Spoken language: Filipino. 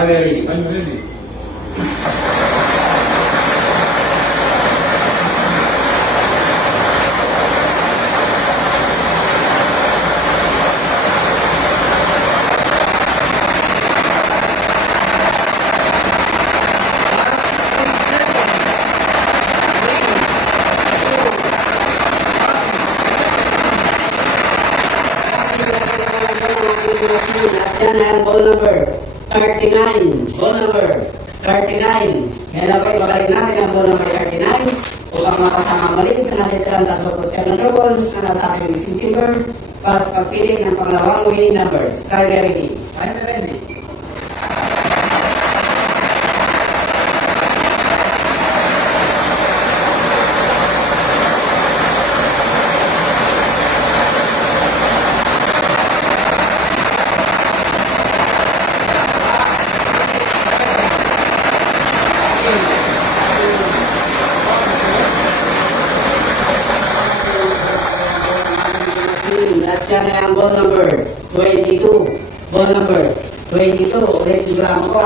Ready. I'm ready. Yan ang ball number 39. Ball number 39. Yan na po, ibabalik natin ang ball number 39 upang makasama muli sa natitirang 37 troubles na nasa ating missing timber para sa pagpili ng pangalawang winning numbers. Tayo ready. I'm ready. At yan ay ang ball number 22. Ball number 22. Ulit sigurado ko.